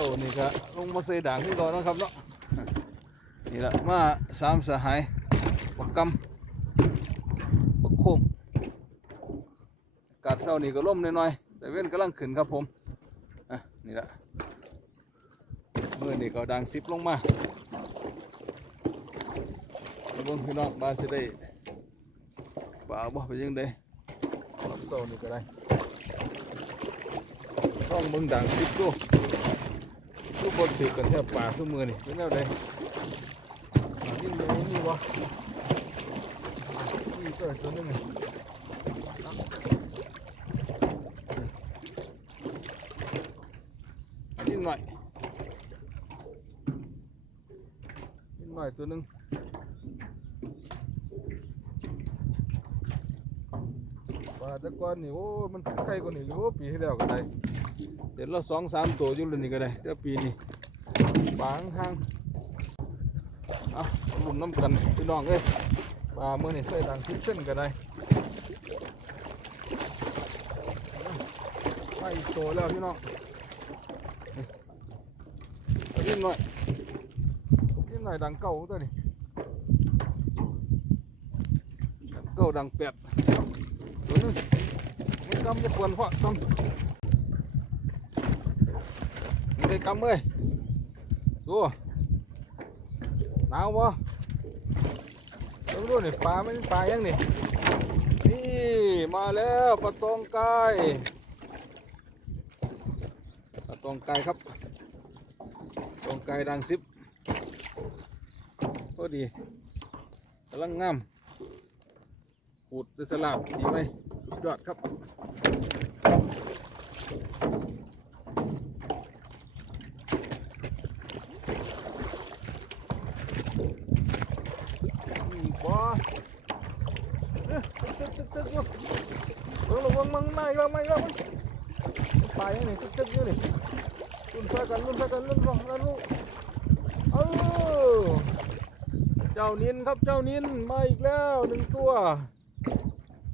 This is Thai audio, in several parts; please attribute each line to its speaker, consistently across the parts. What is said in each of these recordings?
Speaker 1: ต้นี่ก็ลงมาใส่ด่างที่ก่อนนะครับเนาะนี่แหละมาสามสหายปักกำปักโคมอากาศเช้านี่ก็ร่มหน่อยๆแต่เว้นกำลังขึ้นครับผมอะนี่แหละเมื่อนี่ก็ดังซิปลงมาเบิ่งพี่น้องบ้านสิได้ป่าบ่ไปยังไดรับเช้านี่ก็ได้ต้องเบิ่งดังซิปดู คนถือกันแทบป่าทุกมือนี่เป็นแนวใดนี่มีนี่วะนี่ตัวตัวนึงนี่นิดหน่อยนิดหน่อยตัวนึงปลาตะกอนนี่โอ้ยมันไข่กว่านี่อยู่ปีที่แล้วก็ได้เดี๋ยวเราสองสามตัวอยู่เลยนี่ก็ได้เดี๋ยวปีนี้บางทางเอาลุ่มน้ำกันพี่น้องเอ้ยปลาเมื่อนี่ใส่ดังทิพเส้นก็ได้ไปอีกตัวแล้วพี่น้องนี่นิดหน่อยนิดหน่อยดังเก่าตัวนี้ดังเก่าดังแปดตัวนึงมันกำจะควรเพราะกำนี่ได้กำเอ้ย ดูหนาวบ่ต้องดูนี่ปลาไม่ปลายังนี่นี่มาแล้วปลาตองไก่ปลาตองไก่ครับตองไก่ดังซิบพอดีกำลังงามขูดด้วยสลามดีไหมสุดยอดครับ อีกบ่เอ๊ะ ตึกตึกตึกอยู่เระวังมันมาอีกแล้วมาอีกแล้วมันไปยังนี่ตึกตึกอยู่นี่รุ่นใส่กันรุ่นใส่กันรุ่นสองกันลูกเออเจ้านินครับเจ้านินมาอีกแล้วหนึ่งตัว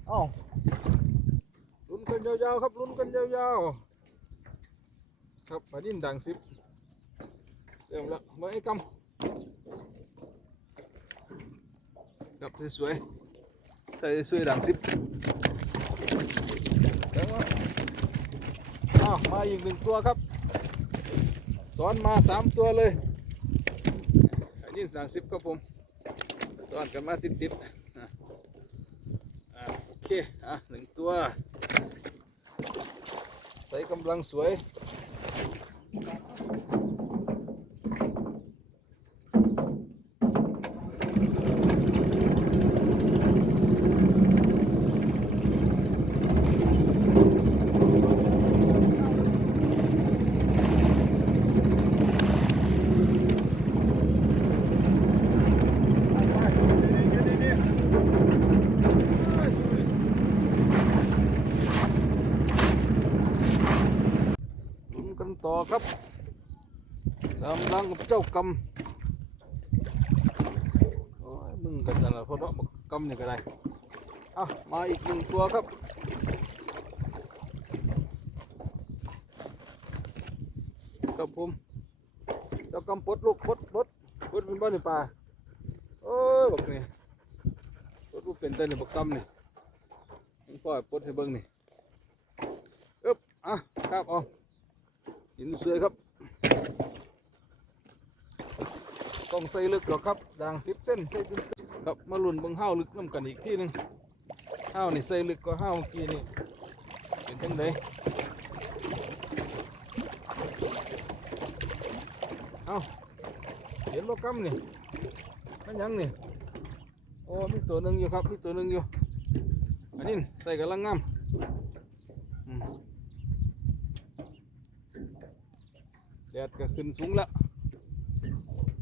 Speaker 1: เอ้าลุ้นกันยาวๆครับลุ้นกันยาวๆครับปลาดินด่างสิบเริ่มแล้วมาไอ้กำ กับสวยๆใส่สวยดังสิบแล้วอ้าวมาอีกหนึ่งตัวครับสอนมาสามตัวเลยอันนี้ดังสิบครับผมสอนกันมาติดๆอะอะโอเคอะหนึ่งตัว ใส่กำลังสวย ครับกำลังกับเจ้ากำโอ้ยมึงกันจังละเพราะเราะบักกำนี่ก็ได้อะมาอีกหนึ่งตัวครับครับผมเจ้ากำปดลูกปดปดปดเป็นบ้านในป่าโอ้ยบักนี่ปดลูกเป็นเต้นในบักกำนี่ปล่อยปดให้เบิ่งนี่อึ๊บอะครับเอา หินสวยครับ ต้องใส่ลึกหรอกครับด่างสิบเส้นใส่ลึกครับมาลุ่นบังห้าวลึกน้ำกันอีกที่หนึ่งห้าวนี่ใส่ลึกกว่าห้าวเมื่อกี้นี่เป็นจังไดเอาเห็นบ่กำนี่นั่นยังนี่โอ้มีตัวหนึ่งอยู่ครับมีตัวหนึ่งอยู่อันนี้ใส่กำลังงามอืม แดดก็ขึ้นสูงแล้ว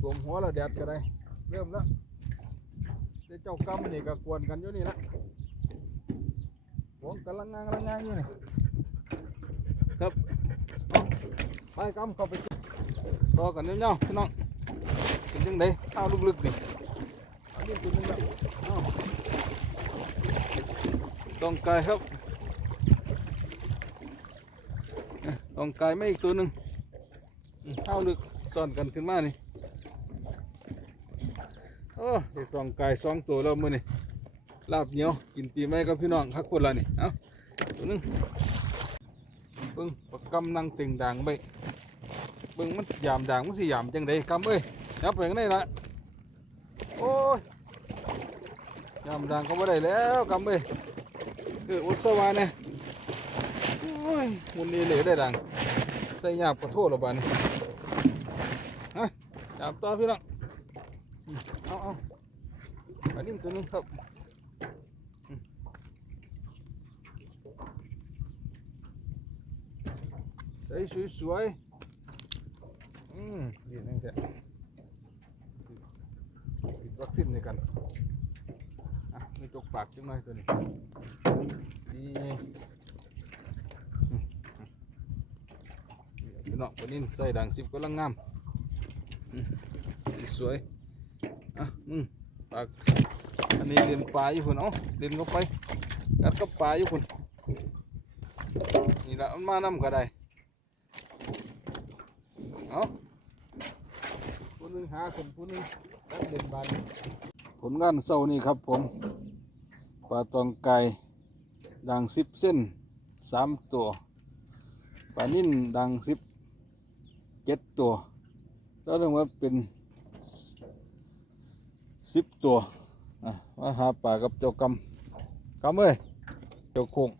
Speaker 1: รวมหัวแล้วแดดก็ได้ เริ่มแล้วเดี๋ยวเจ้ากำนี่ก็กวนกันอยู่นี่ละหัวกำลังงานกำลังงานอยู่นี่ครับเอาไปกำเข้าไปต่อกันเงี้ยวๆพี่น้องเป็นยังไงข้าวลึกๆนี่อันนี้ตัวหนึงแล้วเอาต้องไกลครับต้องไกลไม่อีกตัวหนึ่งอืม เข้าลึกซ่อนกันขึ้นมานี่โอ้เด็กตองกายสองตัวแล้วมือนี่ลาบเหนียวกินปีใหม่กับพี่น้องคักคนละนี่เอาตัวนึงเบิ้งปากกำนังเต็งด่างไปเบิ้งมันยามด่างมันสิยามจังไดกำเอ้ยจับไปข้างในละโอ้ยยามด่างก็ไม่ได้แล้วกำเอ้ยเอออุตสวาเนี่ยโอ้ยมุนนี้เหลวได้ด่าง ส่ยาบกระโทษและบาดนี่ฮะจับต่อพี่น้องเอาเอาอันนี้ตัวนึงครับใส่สวยๆอืมดีนั่งแท้ติดวัคซีนในกันอะมีจกปากจังหน่อยตัวนี้ดีอืมเดี๋ยว พี่น้องตัวนี้ใส่ด่างสิบก็ลังงามสวยอะมึงปากอันนี้เรียนปลาอยู่พุ่นเอ้าเรียนเข้าไปกัดกับปลาอยู่พุ่นนี่ละมันมานำก็ได้เอาผู้นึงหาคนผู้นึงตั้งเด่นบานผลงานเศร้านี่ครับผมปลาตองไก่ด่างสิบเส้นสามตัวปลานิ่นด่างสิบ เจ็ดตัว แล้วเรียกว่าเป็นสิบตัวอะมาหาปลากับเจ้ากำกำเอ้ยเจ้าโคง